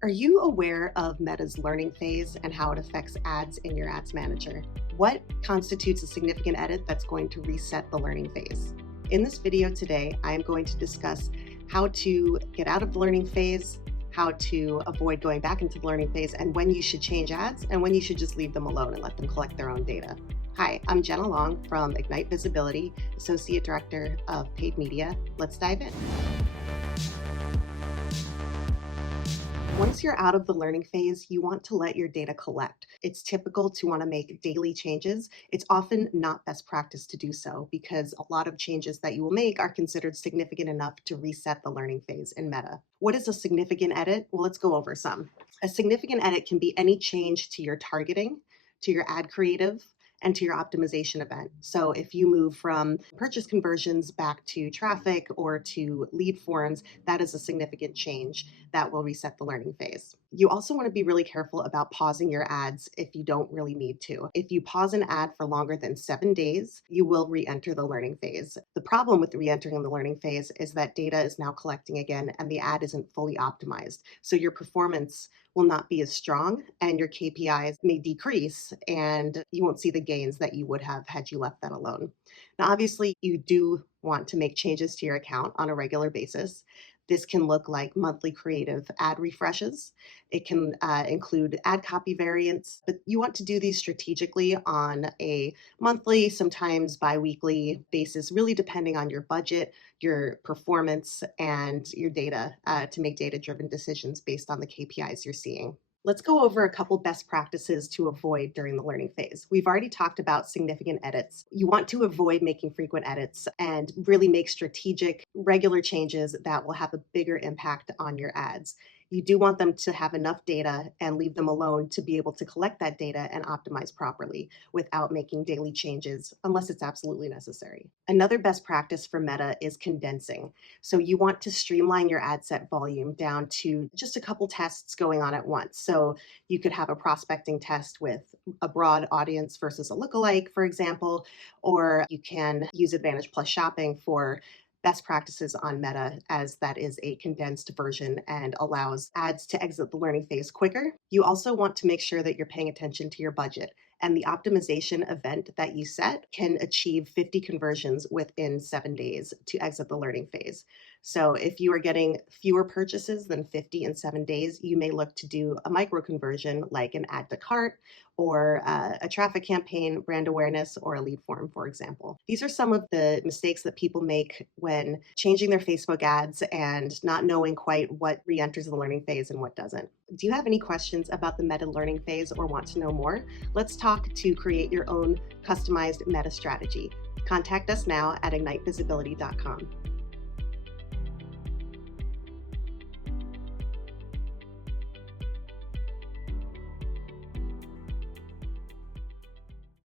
Are you aware of Meta's learning phase and how it affects ads in your ads manager? What constitutes a significant edit that's going to reset the learning phase? In this video today, I am going to discuss how to get out of the learning phase, how to avoid going back into the learning phase, and when you should change ads and when you should just leave them alone and let them collect their own data. Hi, I'm Jenna Long from Ignite Visibility, Associate Director of Paid Media. Let's dive in. Once you're out of the learning phase, you want to let your data collect. It's typical to want to make daily changes. It's often not best practice to do so because a lot of changes that you will make are considered significant enough to reset the learning phase in Meta. What is a significant edit? Well, let's go over some. A significant edit can be any change to your targeting, to your ad creative, and to your optimization event. So if you move from purchase conversions back to traffic or to lead forms, that is a significant change that will reset the learning phase. You also want to be really careful about pausing your ads if you don't really need to. If you pause an ad for longer than 7 days, you will re-enter the learning phase. The problem with re-entering the learning phase is that data is now collecting again and the ad isn't fully optimized. So your performance will not be as strong and your KPIs may decrease and you won't see the gains that you would have had you left that alone. Now, obviously, you do want to make changes to your account on a regular basis. This can look like monthly creative ad refreshes. It can include ad copy variants, but you want to do these strategically on a monthly, sometimes bi-weekly basis, really depending on your budget, your performance, and your data to make data-driven decisions based on the KPIs you're seeing. Let's go over a couple best practices to avoid during the learning phase. We've already talked about significant edits. You want to avoid making frequent edits and really make strategic, regular changes that will have a bigger impact on your ads. You do want them to have enough data and leave them alone to be able to collect that data and optimize properly without making daily changes unless it's absolutely necessary. Another best practice for Meta is condensing. So you want to streamline your ad set volume down to just a couple tests going on at once. So you could have a prospecting test with a broad audience versus a lookalike, for example, or you can use Advantage Plus Shopping for best practices on Meta, as that is a condensed version and allows ads to exit the learning phase quicker. You also want to make sure that you're paying attention to your budget, and the optimization event that you set can achieve 50 conversions within 7 days to exit the learning phase. So if you are getting fewer purchases than 50 in 7 days, you may look to do a micro conversion like an add to cart or a traffic campaign, brand awareness, or a lead form, for example. These are some of the mistakes that people make when changing their Facebook ads and not knowing quite what re-enters the learning phase and what doesn't. Do you have any questions about the Meta learning phase or want to know more? Let's talk to create your own customized Meta strategy. Contact us now at ignitevisibility.com.